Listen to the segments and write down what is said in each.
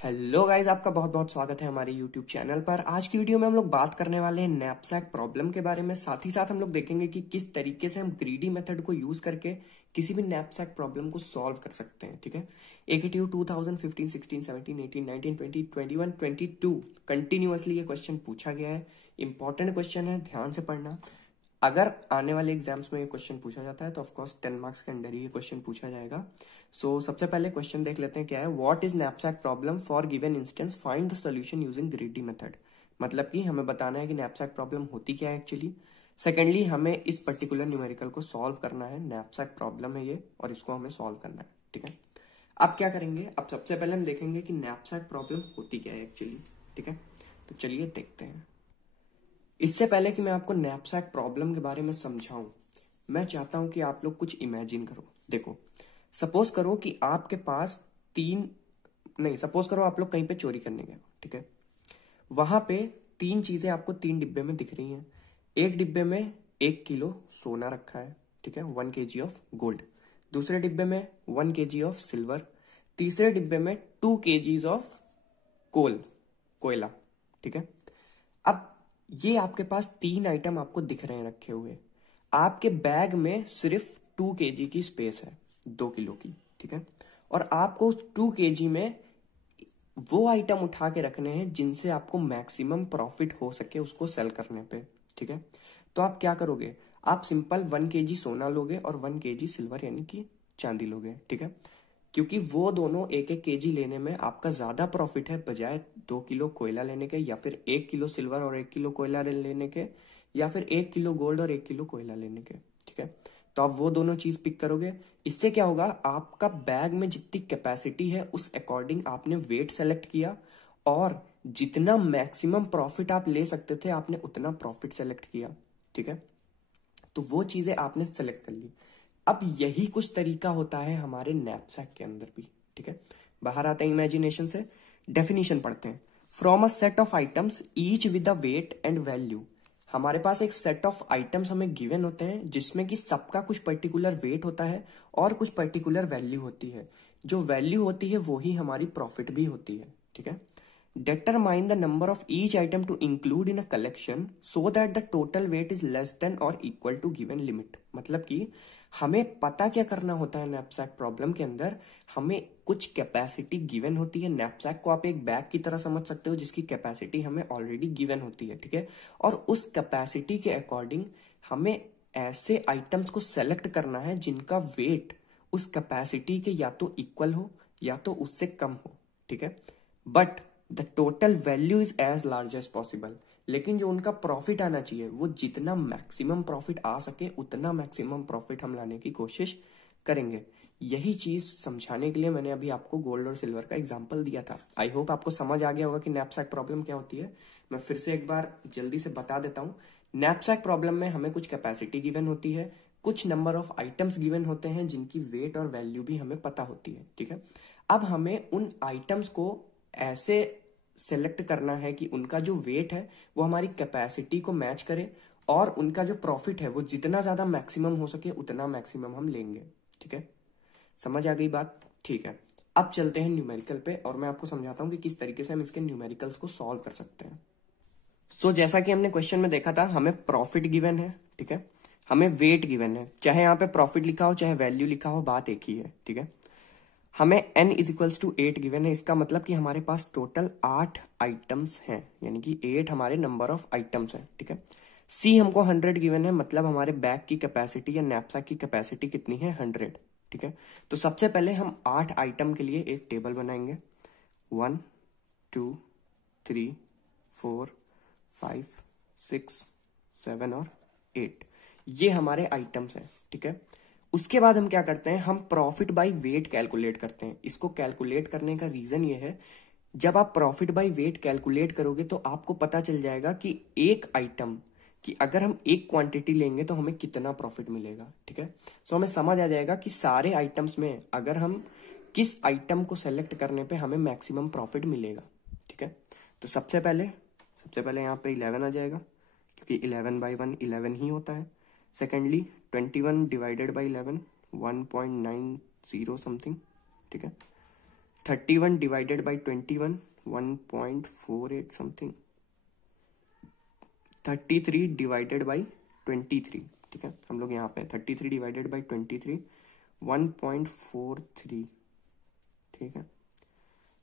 Hello guys, आपका बहुत बहुत स्वागत है हमारे यूट्यूब चैनल पर। आज की वीडियो में हम लोग बात करने वाले हैं नैपसैक प्रॉब्लम के बारे में। साथ ही साथ हम लोग देखेंगे कि किस तरीके से हम ग्रीडी मेथड को यूज करके किसी भी नैपसैक प्रॉब्लम को सॉल्व कर सकते हैं। ठीक है, एकेटीयू 2015, 16, 17, 18, 19, 20, 21, 22 कंटिन्यूअसली ये क्वेश्चन पूछा गया है। इंपॉर्टेंट क्वेश्चन है, ध्यान से पढ़ना। अगर आने वाले एग्जाम्स में ये क्वेश्चन पूछा जाता है तो ऑफकोर्स 10 मार्क्स के अंदर ही ये क्वेश्चन पूछा जाएगा। सबसे पहले क्वेश्चन देख लेते हैं क्या है। What is knapsack problem for given instance, find the solution using greedy method. मतलब कि हमें बताना है कि नैपसैक प्रॉब्लम होती क्या है एक्चुअली। सेकेंडली, हमें इस पर्टिकुलर न्यूमेरिकल को सॉल्व करना है। नैपसैक प्रॉब्लम है ये और इसको हमें सॉल्व करना है। ठीक है, अब क्या करेंगे, अब सबसे पहले हम देखेंगे कि नैपसैक प्रॉब्लम होती क्या है एक्चुअली। ठीक है, तो चलिए देखते हैं। इससे पहले कि मैं आपको नैपसैक प्रॉब्लम के बारे में समझाऊं, मैं चाहता हूं कि आप लोग कुछ इमेजिन करो। देखो, सपोज करो कि आपके पास सपोज करो आप लोग कहीं पे चोरी करने गए। ठीक है, वहां पे तीन चीजें आपको तीन डिब्बे में दिख रही हैं। एक डिब्बे में 1 किलो सोना रखा है, ठीक है, 1 kg ऑफ गोल्ड। दूसरे डिब्बे में 1 kg ऑफ सिल्वर। तीसरे डिब्बे में 2 kgs ऑफ कोयला। ठीक है, अब ये आपके पास तीन आइटम आपको दिख रहे हैं रखे हुए। आपके बैग में सिर्फ 2 kg की स्पेस है, 2 किलो की। ठीक है, और आपको उस 2 kg में वो आइटम उठा के रखने हैं जिनसे आपको मैक्सिमम प्रॉफिट हो सके उसको सेल करने पे। ठीक है, तो आप क्या करोगे, आप सिंपल 1 kg सोना लोगे और 1 kg सिल्वर यानी कि चांदी लोगे। ठीक है, क्योंकि वो दोनों 1-1 kg लेने में आपका ज्यादा प्रॉफिट है बजाय 2 किलो कोयला लेने के, या फिर 1 किलो सिल्वर और 1 किलो कोयला लेने के, या फिर 1 किलो गोल्ड और 1 किलो कोयला लेने के। ठीक है, तो आप वो दोनों चीज पिक करोगे। इससे क्या होगा, आपका बैग में जितनी कैपेसिटी है उस अकॉर्डिंग आपने वेट सेलेक्ट किया और जितना मैक्सिमम प्रॉफिट आप ले सकते थे आपने उतना प्रॉफिट सेलेक्ट किया। ठीक है, तो वो चीजें आपने सेलेक्ट कर ली। अब यही कुछ तरीका होता है हमारे नैपसैक के अंदर भी। ठीक है, बाहर आते हैं इमेजिनेशन से, डेफिनेशन पढ़ते हैं। From a set of items each with a weight and value. हमारे पास एक सेट ऑफ आइटम्स हमें गिवन होते हैं जिसमें कि सबका कुछ पर्टिकुलर वेट होता है और कुछ पर्टिकुलर वैल्यू होती है। जो वैल्यू होती है वो ही हमारी प्रॉफिट भी होती है। ठीक है, determine the number of each item to include in a collection so that the total weight is less than or equal to given limit। मतलब कि हमें पता क्या करना होता है नैपसैक प्रॉब्लम के अंदर, हमें कुछ कैपेसिटी गिवन होती है। नैपसैक को आप एक बैग की तरह समझ सकते हो जिसकी कैपेसिटी हमें ऑलरेडी गिवन होती है। ठीक है, और उस कैपेसिटी के अकॉर्डिंग हमें ऐसे आइटम्स को सेलेक्ट करना है जिनका वेट उस कैपेसिटी के या तो इक्वल हो या तो उससे कम हो। ठीक है, but the total value is as large as possible. लेकिन जो उनका प्रॉफिट आना चाहिए वो जितना मैक्सिमम प्रॉफिट आ सके उतना मैक्सिमम प्रॉफिट हम लाने की कोशिश करेंगे। यही चीज समझाने के लिए मैंने अभी आपको गोल्ड और सिल्वर का एग्जांपल दिया था। आई होप आपको समझ आ गया होगा कि नैपसैक प्रॉब्लम क्या होती है। मैं फिर से एक बार जल्दी से बता देता हूं। नैपसैक प्रॉब्लम में हमें कुछ कैपेसिटी गिवन होती है, कुछ नंबर ऑफ आइटम्स गिवन होते हैं जिनकी वेट और वैल्यू भी हमें पता होती है। ठीक है, अब हमें उन आइटम्स को ऐसे सेलेक्ट करना है कि उनका जो वेट है वो हमारी कैपेसिटी को मैच करे और उनका जो प्रॉफिट है वो जितना ज्यादा मैक्सिमम हो सके उतना मैक्सिमम हम लेंगे। ठीक है, समझ आ गई बात। ठीक है, अब चलते हैं न्यूमेरिकल पे और मैं आपको समझाता हूं कि किस तरीके से हम इसके न्यूमेरिकल्स को सॉल्व कर सकते हैं। जैसा कि हमने क्वेश्चन में देखा था, हमें प्रॉफिट गिवन है। ठीक है, हमें वेट गिवन है। चाहे यहाँ पे प्रॉफिट लिखा हो चाहे वैल्यू लिखा हो, बात एक ही है। ठीक है, हमें n इज 8 गिवन है। इसका मतलब कि हमारे पास टोटल 8 आइटम्स हैं, यानी कि 8 हमारे नंबर ऑफ आइटम्स हैं। ठीक है, c हमको 100 गिवन है, मतलब हमारे बैग की कैपेसिटी या नैपसैक की कैपेसिटी कितनी है, 100। ठीक है, तो सबसे पहले हम 8 आइटम के लिए एक टेबल बनाएंगे। 1 2 3 4 5 6 7 और 8, ये हमारे आइटम्स हैं। ठीक है, उसके बाद हम क्या करते हैं, हम प्रॉफिट बाय वेट कैलकुलेट करते हैं। इसको कैलकुलेट करने का रीजन ये है, जब आप प्रॉफिट बाय वेट कैलकुलेट करोगे तो आपको पता चल जाएगा कि एक आइटम कि अगर हम एक क्वांटिटी लेंगे तो हमें कितना प्रॉफिट मिलेगा। ठीक है, हमें समझ आ जाएगा कि सारे आइटम्स में अगर हम किस आइटम को सेलेक्ट करने पे हमें मैक्सिमम प्रॉफिट मिलेगा। ठीक है, तो सबसे पहले यहाँ पे 11 आ जाएगा क्योंकि 11/1 11 ही होता है। Secondly 21 divided by 11 1.90 something. ठीक है, 31 divided by 21 1.48 something, 33 divided by 23, ठीक है, हम लोग यहाँ पे 33 डिवाइडेड बाई 23 1.43, ठीक है,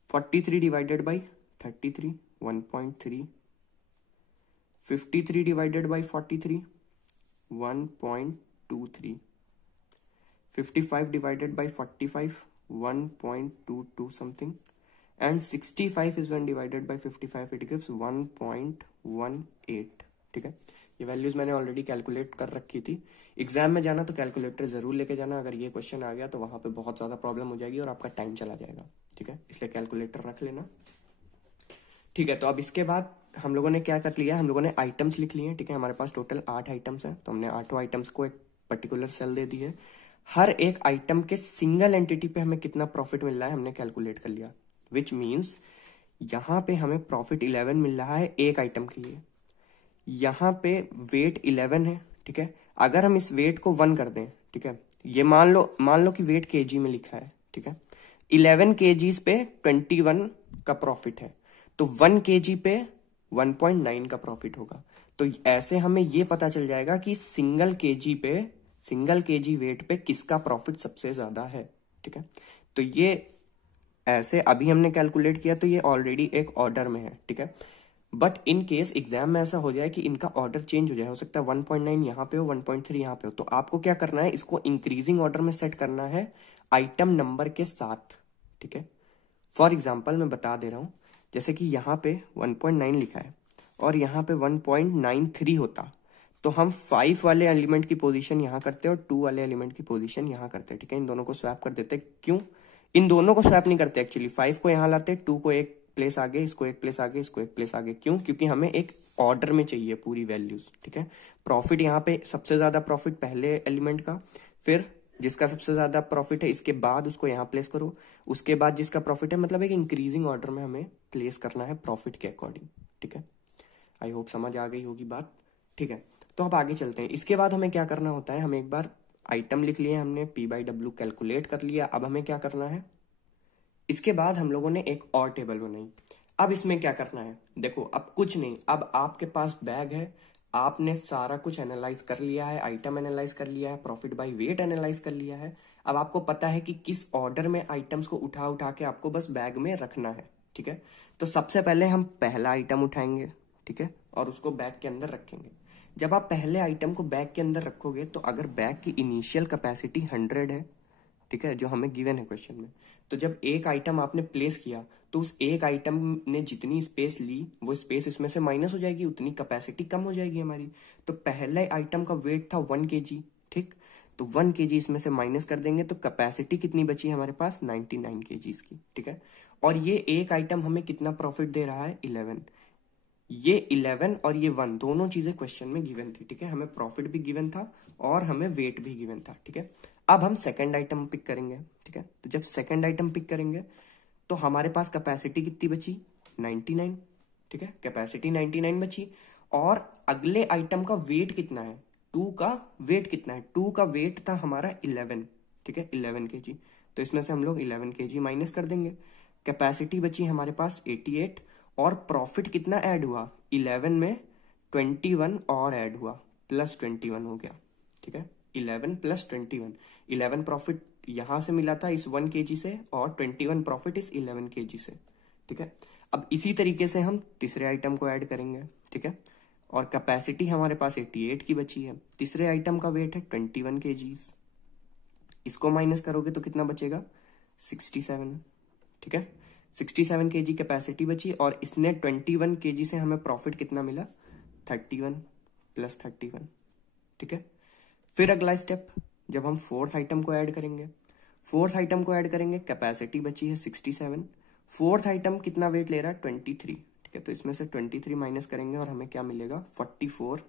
43 divided by 33 1.3, 53 divided by 43 1.23, 55 divided by 45 1.22 something, and 65 is one divided by 55, it gives 1.18, ठीक है। ये वैल्यूज मैंने ऑलरेडी कैलकुलेट कर रखी थी। एग्जाम में जाना तो कैलकुलेटर जरूर लेके जाना, अगर ये क्वेश्चन आ गया तो वहां पे बहुत ज्यादा प्रॉब्लम हो जाएगी और आपका टाइम चला जाएगा, ठीक है, इसलिए कैलकुलेटर रख लेना, ठीक है। तो अब इसके बाद हम लोगों ने क्या कर लिया, हम लोगों ने आइटम्स लिख लिए, ठीक है, हमारे पास टोटल 8 आइटम्स हैं, तो हमने 8 आइटम्स को एक पर्टिकुलर सेल दे दी है। हर एक आइटम के सिंगल एंटिटी पे हमें कितना प्रॉफिट मिल रहा है हमने कैलकुलेट कर लिया, विच मीन्स यहां पे हमें प्रॉफिट 11 मिल रहा है एक आइटम के लिए, यहाँ पे वेट 11 है, ठीक है। अगर हम इस वेट को 1 कर दें, ठीक है, ये मान लो कि वेट केजी में लिखा है, ठीक है, 11 केजीज पे 21 का प्रॉफिट है, तो 1 केजी पे 1.9 का प्रॉफिट होगा। तो ऐसे हमें ये पता चल जाएगा कि सिंगल केजी वेट पे किसका प्रॉफिट सबसे ज्यादा है, ठीक है। तो ये ऐसे अभी हमने कैलकुलेट किया तो ये ऑलरेडी एक ऑर्डर में है, ठीक है। बट इन केस एग्जाम में ऐसा हो जाए कि इनका ऑर्डर चेंज हो जाए, हो सकता है 1.9 यहाँ पे हो 1.3 यहाँ पे हो, तो आपको क्या करना है, इसको इंक्रीजिंग ऑर्डर में सेट करना है आइटम नंबर के साथ, ठीक है। फॉर एग्जाम्पल मैं बता दे रहा हूं, जैसे कि यहाँ पे 1.9 लिखा है और यहाँ पे 1.93 होता, तो हम 5 वाले एलिमेंट की पोजीशन यहाँ करते हैं और 2 वाले एलिमेंट की पोजीशन यहाँ करते हैं, ठीक है। इन दोनों को स्वैप कर देते हैं, क्यों, इन दोनों को स्वैप नहीं करते एक्चुअली, 5 को यहाँ लाते, 2 को एक प्लेस आगे, इसको एक प्लेस आगे, इसको एक प्लेस आगे, क्यों, क्योंकि हमें एक ऑर्डर में चाहिए पूरी वैल्यूज, ठीक है। प्रॉफिट यहाँ पे सबसे ज्यादा प्रॉफिट पहले एलिमेंट का, फिर जिसका सबसे ज्यादा प्रॉफिट है इसके बाद उसको यहाँ प्लेस करो, उसके बाद जिसका प्रॉफिट है, मतलब एक इंक्रीजिंग ऑर्डर में हमें प्लेस करना है प्रॉफिट के अकॉर्डिंग, ठीक है। आई होप समझ आ गई होगी बात, ठीक है। तो अब आगे चलते हैं। इसके बाद हमें क्या करना होता है, हमें एक बार आइटम लिख लिए हमने, P/W कैलकुलेट कर लिया, अब हमें क्या करना है, इसके बाद हम लोगों ने एक और टेबल बनाई। अब इसमें क्या करना है, देखो अब कुछ नहीं, अब आपके पास बैग है, आपने सारा कुछ एनालाइज कर लिया है, आइटम एनालाइज कर लिया है, प्रॉफिट बाय वेट एनालाइज कर लिया है, अब आपको पता है कि किस ऑर्डर में आइटम्स को उठा उठा के आपको बस बैग में रखना है, ठीक है। तो सबसे पहले हम पहला आइटम उठाएंगे, ठीक है, और उसको बैग के अंदर रखेंगे। जब आप पहले आइटम को बैग के अंदर रखोगे तो अगर बैग की इनिशियल कैपेसिटी 100 है, ठीक है, जो हमें गिवन है क्वेश्चन में, तो जब एक आइटम आपने प्लेस किया तो उस एक आइटम ने जितनी स्पेस ली वो स्पेस इसमें से माइनस हो जाएगी, उतनी कैपेसिटी कम हो जाएगी हमारी। तो पहले आइटम का वेट था 1 kg, ठीक, तो 1 kg इसमें से माइनस कर देंगे तो कैपेसिटी कितनी बची हमारे पास 99 kg की, ठीक है। और ये एक आइटम हमें कितना प्रॉफिट दे रहा है 11, ये 11 और ये 1 दोनों चीजें क्वेश्चन में गिवन थी, ठीक है, हमें प्रॉफिट भी गिवन था और हमें वेट भी गिवन था, ठीक है। अब हम सेकंड आइटम पिक करेंगे, ठीक है, तो जब सेकंड आइटम पिक करेंगे तो हमारे पास कैपेसिटी कितनी बची 99, ठीक है, कैपेसिटी 99 बची, और अगले आइटम का वेट कितना है 2 का वेट कितना है, 2 का वेट था हमारा 11, ठीक है, 11 kg, तो इसमें से हम लोग 11 kg माइनस कर देंगे, कैपेसिटी बची हमारे पास 88, और प्रॉफिट कितना ऐड हुआ 11 में 21 और ऐड हुआ, प्लस 21 हो गया, ठीक है, 11 प्लस 21, 11 प्रॉफिट यहां से मिला था इस 1 kg से और 21 प्रॉफिट इस 11 kg से, ठीक है। अब इसी तरीके से हम तीसरे आइटम को ऐड करेंगे, ठीक है, और कैपेसिटी हमारे पास 88 की बची है, तीसरे आइटम का वेट है 21 kg, इसको माइनस करोगे तो कितना बचेगा 67, ठीक है, 67 kg कैपेसिटी बची, और इसने 21 kg से हमें प्रॉफिट कितना मिला 31 प्लस 31, ठीक है। फिर अगला स्टेप, जब हम फोर्थ आइटम को ऐड करेंगे, कैपेसिटी बची है 67, फोर्थ आइटम कितना वेट ले रहा है 23, ठीक है, तो इसमें से 23 माइनस करेंगे और हमें क्या मिलेगा 44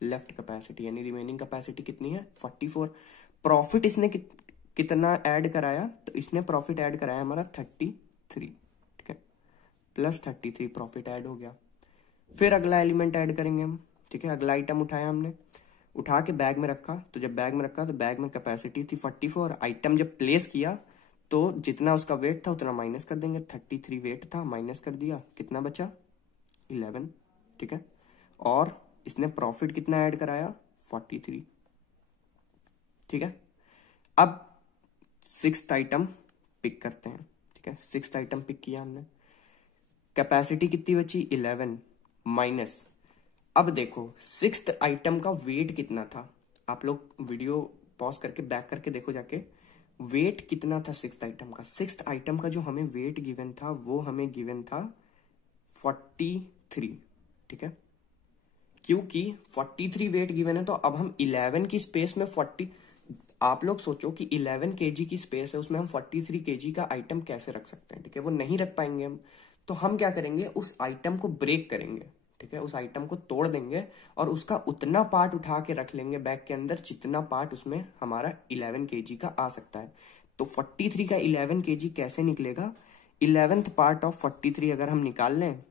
लेफ्ट कैपेसिटी, यानी रिमेनिंग कैपेसिटी कितनी है 44। प्रॉफिट इसने कितना ऐड कराया, तो इसने प्रॉफिट ऐड कराया हमारा 33, ठीक है, प्लस 33 प्रॉफिट ऐड हो गया। फिर अगला एलिमेंट ऐड करेंगे हम, ठीक है, अगला आइटम उठाया हमने, उठा के बैग में रखा, तो जब बैग में रखा तो बैग में कैपेसिटी थी 44, आइटम जब प्लेस किया तो जितना उसका वेट था उतना माइनस कर देंगे। 33 वेट था, माइनस कर दिया, कितना बचा 11, ठीक है। और इसने प्रॉफिट कितना ऐड कराया 43, ठीक है। अब 6th आइटम पिक करते हैं, ठीक है। 6th आइटम पिक किया हमने, कैपेसिटी कितनी बची 11 माइनस। अब देखो 6th आइटम का वेट कितना था, आप लोग वीडियो पॉज करके बैक करके देखो जाके, वेट कितना था 6th आइटम का। 6th आइटम का जो हमें वेट गिवन था वो हमें गिवन था 43, ठीक है। क्योंकि 43 वेट गिवन है तो अब हम 11 की स्पेस में 40, आप लोग सोचो कि 11 केजी की स्पेस है, उसमें हम 43 केजी का आइटम कैसे रख सकते हैं, ठीक है। वो नहीं रख पाएंगे हम, तो हम क्या करेंगे, उस आइटम को ब्रेक करेंगे, ठीक है। उस आइटम को तोड़ देंगे और उसका उतना पार्ट उठा के रख लेंगे बैग के अंदर जितना पार्ट उसमें हमारा 11 केजी का आ सकता है। तो 43 का 11 केजी कैसे निकलेगा, 11th पार्ट ऑफ 43 अगर हम निकाल लें,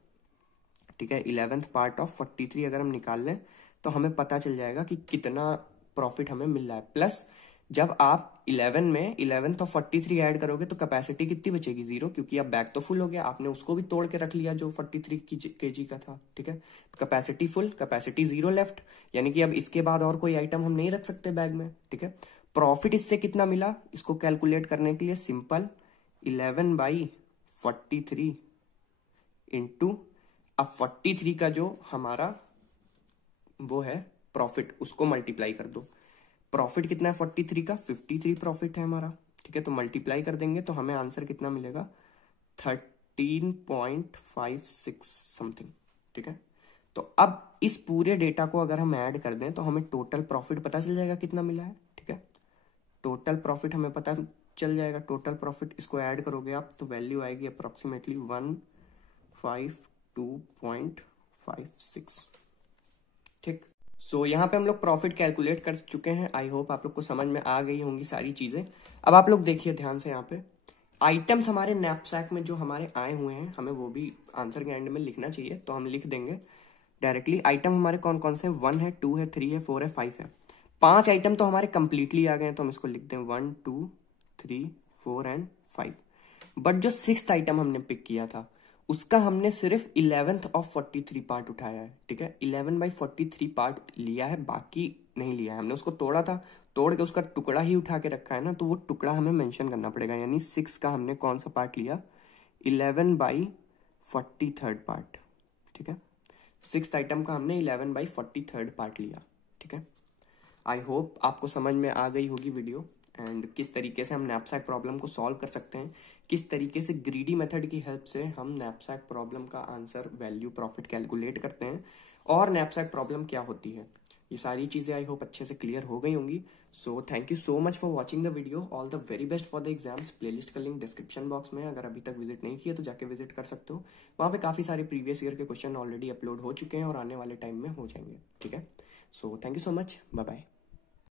ठीक है, 11th पार्ट ऑफ 43 अगर हम निकाल लें तो हमें पता चल जाएगा कि कितना प्रॉफिट हमें मिल रहा है। प्लस जब आप 11 में 11th ऑफ 43 ऐड करोगे तो कैपेसिटी कितनी बचेगी 0, क्योंकि अब बैग तो फुल हो गया, आपने उसको भी तोड़ के रख लिया जो 43 केजी का था, ठीक है। तो कैपेसिटी फुल, कैपेसिटी 0 लेफ्ट, यानी कि अब इसके बाद और कोई आइटम हम नहीं रख सकते बैग में, ठीक है। प्रॉफिट इससे कितना मिला, इसको कैलकुलेट करने के लिए सिंपल 11/43 इंटू, अब 43 का जो हमारा वो है प्रॉफिट उसको मल्टीप्लाई कर दो। प्रॉफिट कितना है 43 का, 53 प्रॉफिट है हमारा, ठीक है। तो मल्टीप्लाई कर देंगे तो हमें आंसर कितना मिलेगा 13.56 समथिंग, ठीक है। तो अब इस पूरे डेटा को अगर हम ऐड कर दें तो हमें टोटल प्रॉफिट पता चल जाएगा कितना मिला है, ठीक है। टोटल प्रॉफिट हमें पता चल जाएगा, टोटल प्रॉफिट इसको ऐड करोगे आप तो वैल्यू आएगी अप्रोक्सीमेटली 152.56, ठीक। सो यहाँ पे हम लोग प्रॉफिट कैलकुलेट कर चुके हैं। आई होप आप लोग को समझ में आ गई होंगी सारी चीजें। अब आप लोग देखिए ध्यान से, यहाँ पे आइटम्स हमारे नैपसैक में जो हमारे आए हुए हैं हमें वो भी आंसर के एंड में लिखना चाहिए, तो हम लिख देंगे डायरेक्टली। आइटम हमारे कौन कौन से हैं, 1 है, 2 है, 3 है, 4 है, 5 है। 5 आइटम तो हमारे कंप्लीटली आ गए हैं, तो हम इसको लिख दें 1 2 3 4 एंड 5। बट जो 6th आइटम हमने पिक किया था उसका हमने सिर्फ 11th ऑफ 43 पार्ट उठाया है, ठीक है। 11/43 पार्ट लिया है, बाकी नहीं लिया है हमने। उसको तोड़ा था, तोड़ के उसका टुकड़ा ही उठा के रखा है ना, तो वो टुकड़ा हमें मेंशन करना पड़ेगा। यानी 6 का हमने कौन सा पार्ट लिया, 11/43 पार्ट, ठीक है। 6th आइटम का हमने 11/43 पार्ट लिया, ठीक है। आई होप आपको समझ में आ गई होगी वीडियो, एंड किस तरीके से हम नैपसैक प्रॉब्लम को सॉल्व कर सकते हैं, किस तरीके से ग्रीडी मेथड की हेल्प से हम नैपसैक प्रॉब्लम का आंसर, वैल्यू, प्रॉफिट कैलकुलेट करते हैं, और नैपसैक प्रॉब्लम क्या होती है। ये सारी चीजें आई होप अच्छे से क्लियर हो गई होंगी। सो thank you so much for watching the video. All the very best for the exams. Playlist का लिंक डिस्क्रिप्शन बॉक्स में, अगर अभी तक विजिट नहीं किया तो जाके विजिट कर सकते हो। वहाँ पे काफी सारे प्रीवियस ईयर के क्वेश्चन ऑलरेडी अपलोड हो चुके हैं और आने वाले टाइम में हो जाएंगे, ठीक है। So thank you so much, bye bye.